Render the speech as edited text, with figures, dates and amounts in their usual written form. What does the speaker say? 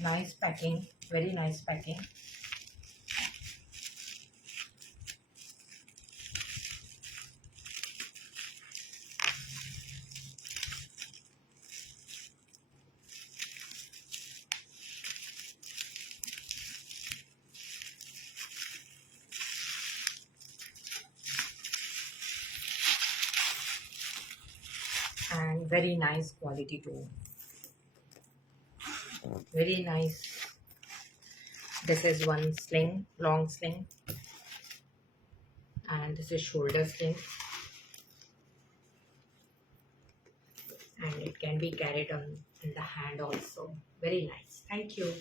Nice packing, very nice packing. And very nice quality too. Very nice. This is one sling, long sling, and this is shoulder sling, and it can be carried on in the hand also. Very nice. Thank you.